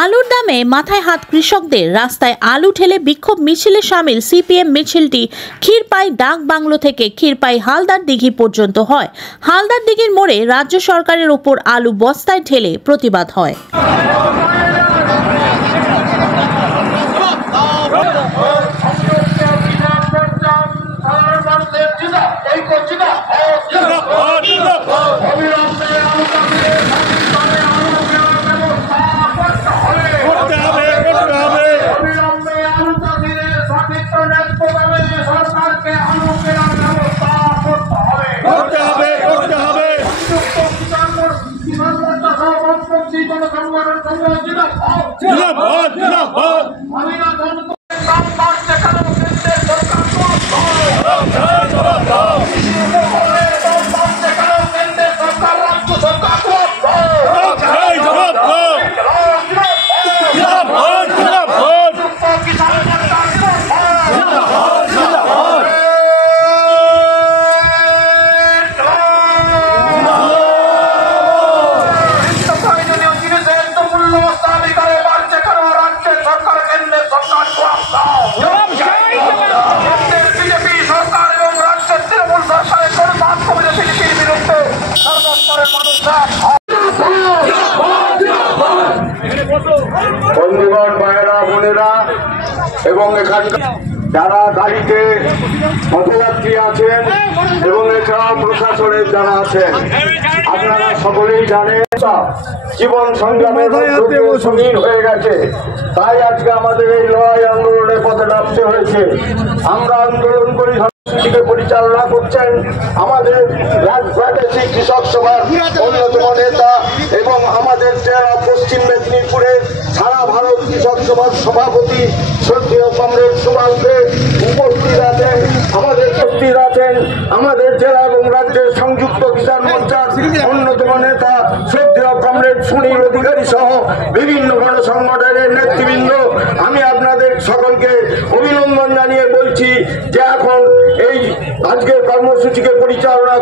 আলুর দামে মাথায় হাত কৃষকদের। রাস্তায় আলু ঠেলে বিক্ষোভ মিছিলে সামিল সিপিএম। মিছিলটি ক্ষীরপাই ডাক বাংলো থেকে ক্ষীরপাই হালদার দিঘি পর্যন্ত হয়। হালদার দিঘির মোড়ে রাজ্য সরকারের উপর আলু বস্তায় ঠেলে প্রতিবাদ হয়। বন্ধুগণ, ভাইয়েরা, বোনেরা এবং এখানকার যারা গাড়িতে পথযাত্রী আছেন এবং এছাড়াও প্রশাসনের যারা আছেন, আপনারা সকলেই জানেন জীবন সংগ্রামের সঙ্গীন হয়ে গেছে। তাই আজকে আমাদের এই লড়াই আন্দোলনের পথে নামতে হয়েছে। আমরা আন্দোলন করি পরিচালনা করছেন আমাদের রাজপ্রাদেশিক কৃষক সভার অন্যতম নেতা এবং আমাদের জেলা পশ্চিম মেদিনীপুরের সারা ভারত কৃষক সভার সভাপতি শ্রদ্ধেয় কমরেড সুভাষ দে উপস্থিত আছেন। আমাদের জেলা এবং রাজ্যের সংযুক্ত কিষাণ মোর্চার অন্যতম নেতা শ্রদ্ধেয় কমরেড সুনীল অধিকারী সহ বিভিন্ন গণসংগঠনের নেতৃবৃন্দ। আমি আপনাদের সকলকে অভিনন্দন জানিয়ে বলছি যে এখন এই আজকের কর্মসূচিকে পরিচালনা